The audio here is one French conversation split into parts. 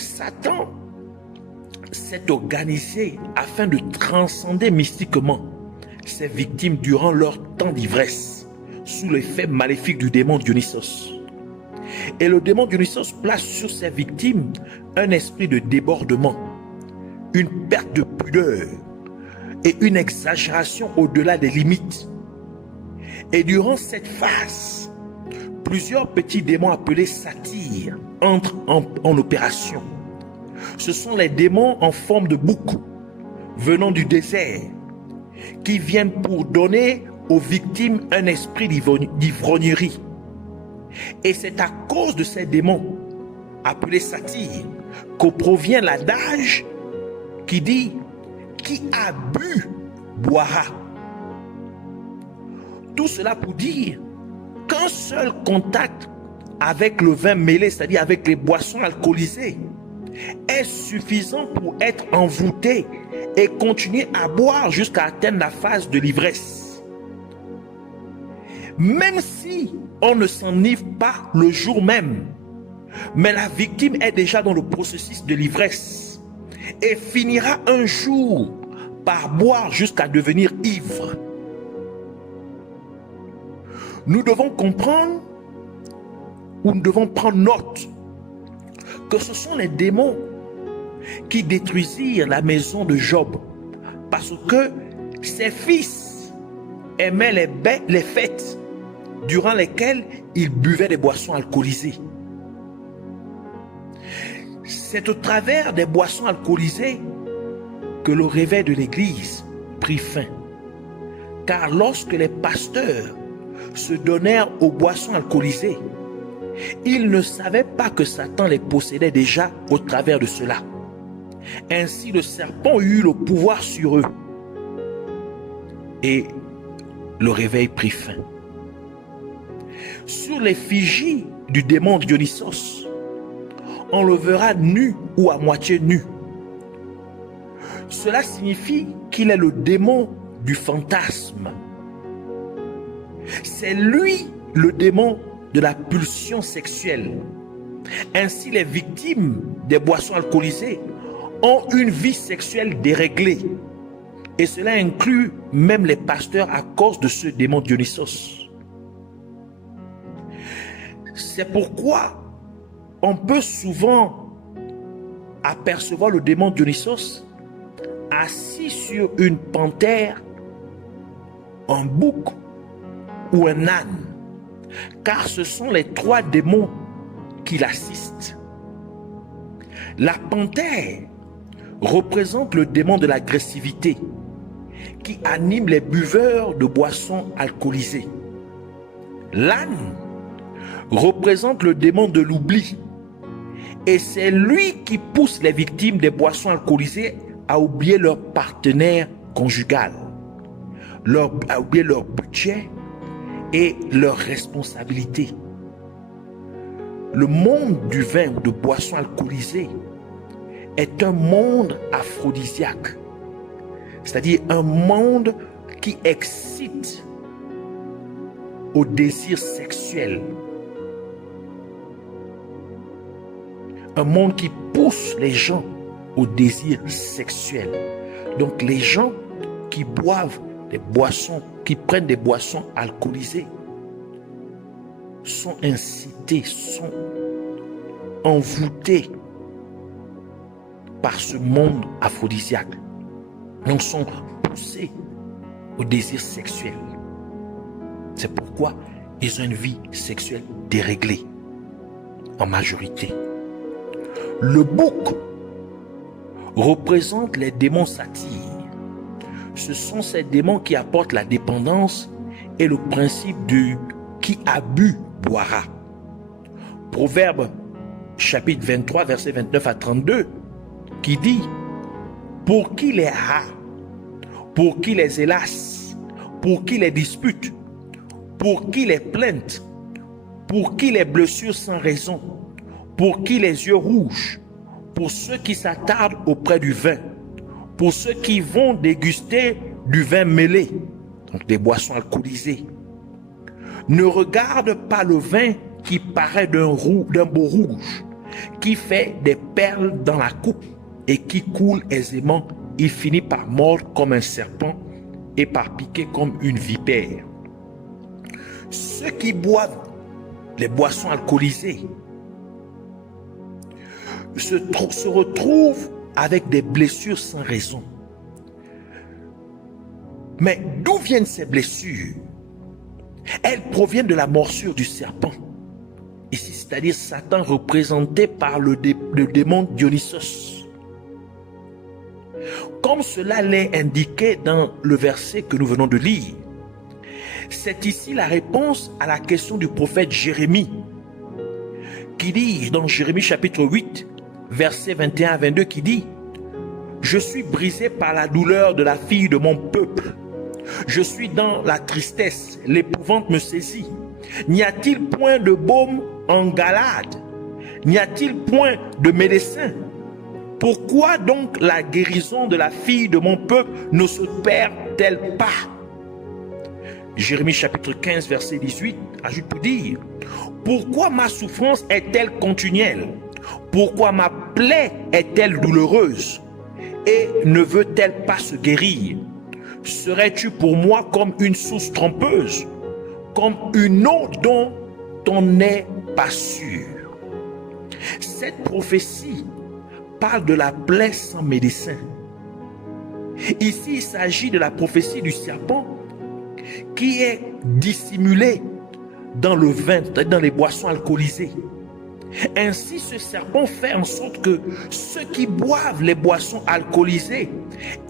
Satan s'est organisé afin de transcender mystiquement ses victimes durant leur temps d'ivresse, sous l'effet maléfique du démon Dionysos. Et le démon Dionysos place sur ses victimes un esprit de débordement, une perte de pudeur et une exagération au-delà des limites. Et durant cette phase, plusieurs petits démons appelés satyres entrent en opération. Ce sont les démons en forme de bouc venant du désert qui viennent pour donner aux victimes un esprit d'ivrognerie. Et c'est à cause de ces démons appelés satyres que provient l'adage qui dit « Qui a bu, boira ». Tout cela pour dire qu'un seul contact avec le vin mêlé, c'est-à-dire avec les boissons alcoolisées, est suffisant pour être envoûté et continuer à boire jusqu'à atteindre la phase de l'ivresse. Même si on ne s'enivre pas le jour même, mais la victime est déjà dans le processus de l'ivresse et finira un jour par boire jusqu'à devenir ivre. Nous devons comprendre, ou nous devons prendre note, que ce sont les démons qui détruisirent la maison de Job parce que ses fils aimaient les fêtes durant lesquelles ils buvaient des boissons alcoolisées. C'est au travers des boissons alcoolisées que le réveil de l'église prit fin. Car lorsque les pasteurs se donnèrent aux boissons alcoolisées, ils ne savaient pas que Satan les possédait déjà au travers de cela. Ainsi, le serpent eut le pouvoir sur eux. Et le réveil prit fin. Sur l'effigie du démon Dionysos, on le verra nu ou à moitié nu. Cela signifie qu'il est le démon du fantasme. C'est lui le démon de la pulsion sexuelle. Ainsi, les victimes des boissons alcoolisées ont une vie sexuelle déréglée. Et cela inclut même les pasteurs à cause de ce démon Dionysos. C'est pourquoi on peut souvent apercevoir le démon Dionysos assis sur une panthère, un bouc ou un âne, car ce sont les trois démons qui l'assistent. La panthère représente le démon de l'agressivité qui anime les buveurs de boissons alcoolisées. L'âne représente le démon de l'oubli et c'est lui qui pousse les victimes des boissons alcoolisées à oublier leur partenaire conjugal, à oublier leur budget et leurs responsabilités. Le monde du vin ou de boissons alcoolisées est un monde aphrodisiaque, c'est-à-dire un monde qui excite au désir sexuel, un monde qui pousse les gens au désir sexuel. Donc les gens qui boivent des boissons, qui prennent des boissons alcoolisées, sont incités, sont envoûtés par ce monde aphrodisiaque. Donc sont poussés au désir sexuel. C'est pourquoi ils ont une vie sexuelle déréglée en majorité. Le bouc représente les démons satyres. Ce sont ces démons qui apportent la dépendance et le principe du qui a bu boira. Proverbe chapitre 23 verset 29 à 32 qui dit: pour qui les rats, pour qui les hélas, pour qui les disputes, pour qui les plaintes, pour qui les blessures sans raison, pour qui les yeux rouges, pour ceux qui s'attardent auprès du vin, pour ceux qui vont déguster du vin mêlé, donc des boissons alcoolisées. Ne regarde pas le vin qui paraît d'un beau rouge, qui fait des perles dans la coupe et qui coule aisément, il finit par mordre comme un serpent et par piquer comme une vipère. Ceux qui boivent les boissons alcoolisées se retrouvent avec des blessures sans raison. Mais d'où viennent ces blessures? Elles proviennent de la morsure du serpent. Ici, c'est-à-dire Satan représenté par le démon Dionysos. Comme cela l'est indiqué dans le verset que nous venons de lire, c'est ici la réponse à la question du prophète Jérémie, qui dit dans Jérémie chapitre 8, versets 21 à 22, qui dit: je suis brisé par la douleur de la fille de mon peuple. Je suis dans la tristesse, l'épouvante me saisit. N'y a-t-il point de baume en Galade? N'y a-t-il point de médecin? Pourquoi donc la guérison de la fille de mon peuple ne s'opère-t-elle pas? Jérémie chapitre 15 verset 18 ajoute pour dire: pourquoi ma souffrance est-elle continuelle? Pourquoi ma plaie est-elle douloureuse? Et ne veut-elle pas se guérir? Serais-tu pour moi comme une source trompeuse, comme une eau dont on n'est pas sûr? Cette prophétie parle de la plaie sans médecin. Ici, il s'agit de la prophétie du serpent qui est dissimulée dans le vin, dans les boissons alcoolisées. Ainsi, ce serpent fait en sorte que ceux qui boivent les boissons alcoolisées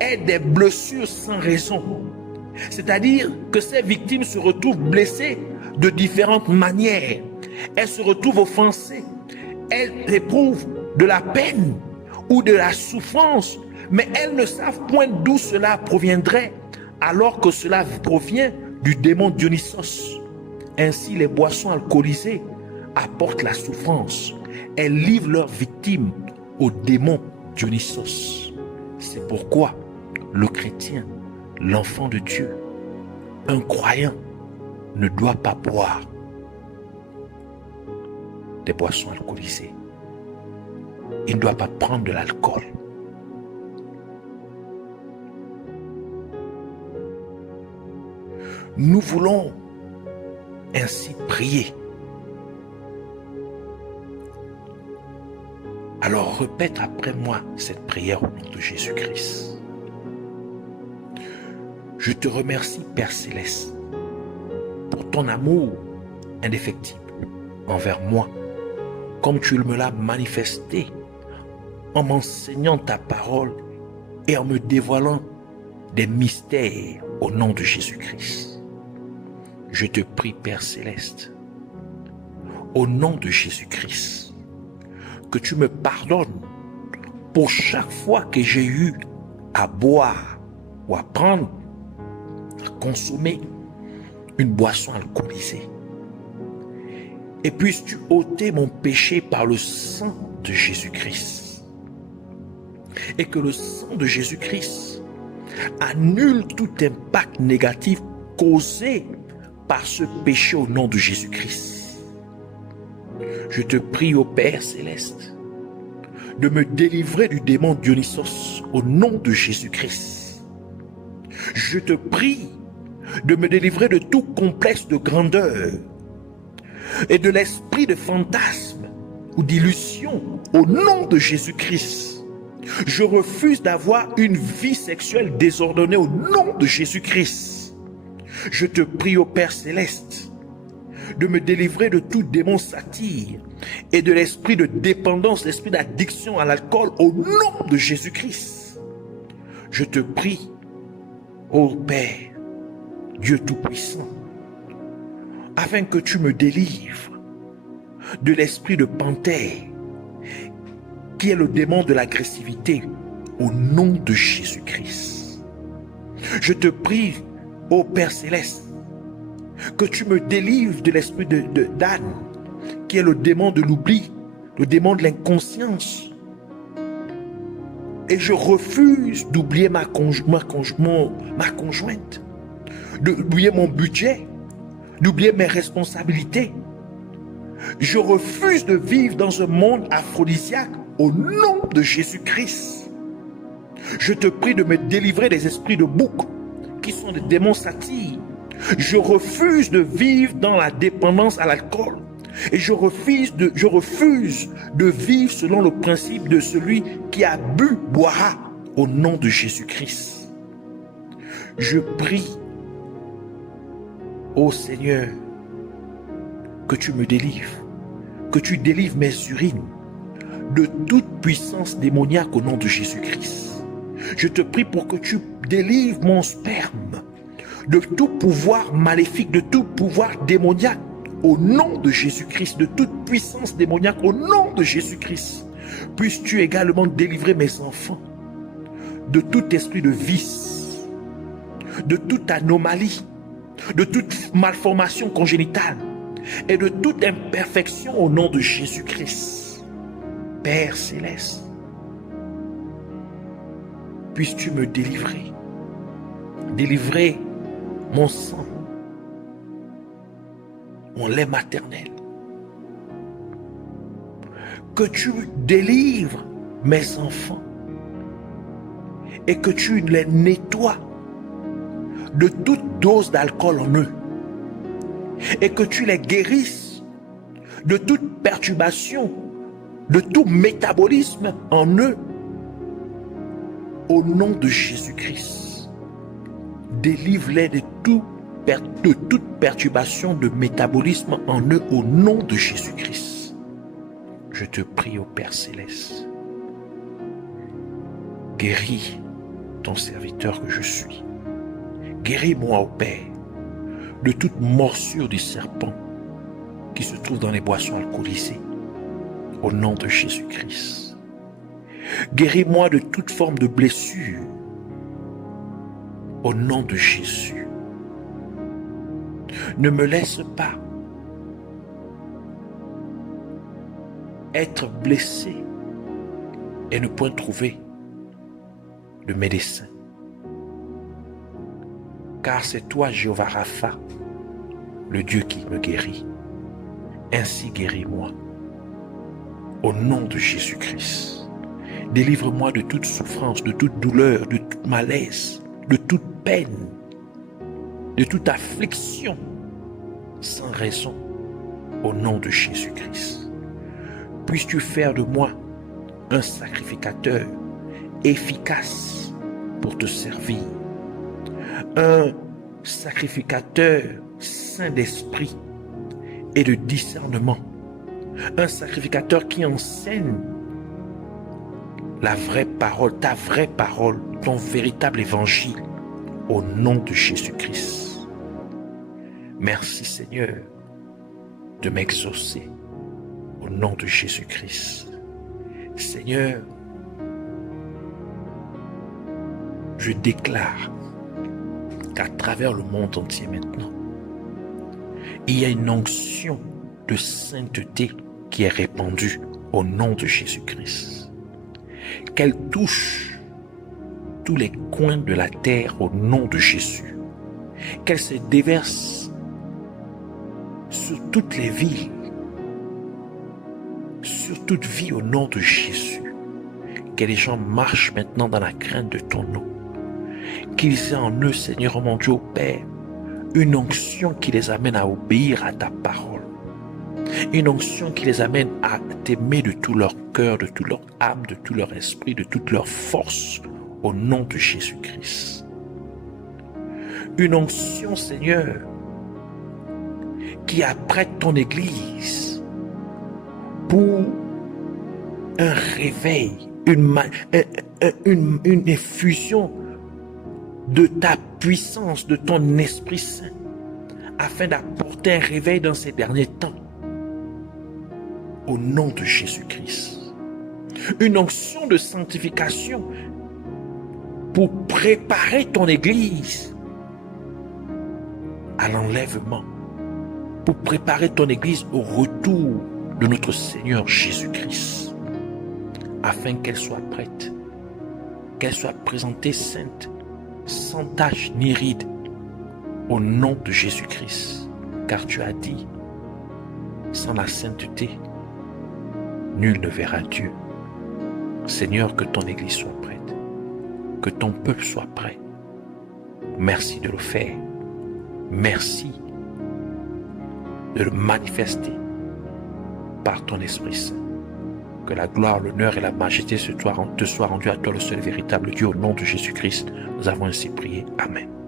aient des blessures sans raison. C'est-à-dire que ces victimes se retrouvent blessées de différentes manières. Elles se retrouvent offensées. Elles éprouvent de la peine ou de la souffrance, mais elles ne savent point d'où cela proviendrait, alors que cela provient du démon Dionysos. Ainsi, les boissons alcoolisées apportent la souffrance. Elles livrent leurs victimes au démon Dionysos. C'est pourquoi le chrétien, l'enfant de Dieu, un croyant, ne doit pas boire des boissons alcoolisées. Il ne doit pas prendre de l'alcool. Nous voulons ainsi prier. Alors répète après moi cette prière au nom de Jésus-Christ. Je te remercie, Père Céleste, pour ton amour indéfectible envers moi, comme tu me l'as manifesté en m'enseignant ta parole et en me dévoilant des mystères au nom de Jésus-Christ. Je te prie, Père Céleste, au nom de Jésus-Christ, que tu me pardonnes pour chaque fois que j'ai eu à boire ou à prendre, à consommer une boisson alcoolisée. Et puisses-tu ôter mon péché par le sang de Jésus-Christ. Et que le sang de Jésus-Christ annule tout impact négatif causé par ce péché au nom de Jésus-Christ. Je te prie, ô Père Céleste, de me délivrer du démon Dionysos au nom de Jésus-Christ. Je te prie de me délivrer de tout complexe de grandeur et de l'esprit de fantasme ou d'illusion au nom de Jésus-Christ. Je refuse d'avoir une vie sexuelle désordonnée au nom de Jésus-Christ. Je te prie, ô Père Céleste, de me délivrer de tout démon satire et de l'esprit de dépendance, l'esprit d'addiction à l'alcool au nom de Jésus-Christ. Je te prie, ô Père, Dieu Tout-Puissant, afin que tu me délivres de l'esprit de panthère, qui est le démon de l'agressivité, au nom de Jésus-Christ. Je te prie, ô Père Céleste, que tu me délivres de l'esprit d'âne, qui est le démon de l'oubli, le démon de l'inconscience. Et je refuse d'oublier ma conjointe, d'oublier mon budget, d'oublier mes responsabilités. Je refuse de vivre dans un monde aphrodisiaque au nom de Jésus-Christ. Je te prie de me délivrer des esprits de bouc qui sont des démons satyres. Je refuse de vivre dans la dépendance à l'alcool. Et je refuse de vivre selon le principe de celui qui a bu boira au nom de Jésus-Christ. Je prie, ô Seigneur, que tu me délivres, que tu délivres mes urines de toute puissance démoniaque au nom de Jésus-Christ. Je te prie pour que tu délivres mon sperme de tout pouvoir maléfique, de tout pouvoir démoniaque au nom de Jésus-Christ, de toute puissance démoniaque au nom de Jésus-Christ. Puisses-tu également délivrer mes enfants de tout esprit de vice, de toute anomalie, de toute malformation congénitale et de toute imperfection au nom de Jésus-Christ. Père céleste, puisses-tu me délivrer mon sang, mon lait maternel, que tu délivres mes enfants et que tu les nettoies de toute dose d'alcool en eux et que tu les guérisses de toute perturbation, de tout métabolisme en eux au nom de Jésus-Christ. Délivre-les de toute perturbation de métabolisme en eux au nom de Jésus-Christ. Je te prie, ô Père Céleste, guéris ton serviteur que je suis. Guéris-moi, ô Père, de toute morsure du serpent qui se trouve dans les boissons alcoolisées au nom de Jésus-Christ. Guéris-moi de toute forme de blessure au nom de Jésus. Ne me laisse pas être blessé et ne point trouver de médecin. Car c'est toi, Jéhovah Rapha, le Dieu qui me guérit. Ainsi guéris-moi. Au nom de Jésus-Christ. Délivre-moi de toute souffrance, de toute douleur, de toute malaise, de toute peine, de toute affliction, sans raison, au nom de Jésus-Christ. Puisses-tu faire de moi un sacrificateur efficace pour te servir, un sacrificateur saint d'esprit et de discernement, un sacrificateur qui enseigne la vraie parole, ta vraie parole, ton véritable évangile, au nom de Jésus-Christ. Merci Seigneur de m'exaucer au nom de Jésus-Christ. Seigneur, je déclare qu'à travers le monde entier maintenant, il y a une onction de sainteté qui est répandue au nom de Jésus-Christ. Qu'elle touche tous les coins de la terre au nom de Jésus. Qu'elle se déverse sur toutes les villes, sur toute vie au nom de Jésus. Que les gens marchent maintenant dans la crainte de ton nom. Qu'ils aient en eux, Seigneur mon Dieu, Père, une onction qui les amène à obéir à ta parole. Une onction qui les amène à t'aimer de tout leur cœur, de toute leur âme, de tout leur esprit, de toute leur force, au nom de Jésus-Christ. Une onction, Seigneur, qui apprête ton Église pour un réveil, une effusion de ta puissance, de ton Esprit Saint, afin d'apporter un réveil dans ces derniers temps. Au nom de Jésus-Christ. Une onction de sanctification pour préparer ton Église à l'enlèvement, pour préparer ton Église au retour de notre Seigneur Jésus-Christ, afin qu'elle soit prête, qu'elle soit présentée sainte, sans tache ni ride, au nom de Jésus-Christ. Car tu as dit Sans la sainteté, nul ne verra Dieu. Seigneur, que ton Église soit prête, que ton peuple soit prêt. Merci de le faire. Merci de le manifester par ton Esprit Saint. Que la gloire, l'honneur et la majesté te soient rendus à toi, le seul véritable Dieu. Au nom de Jésus-Christ, nous avons ainsi prié. Amen.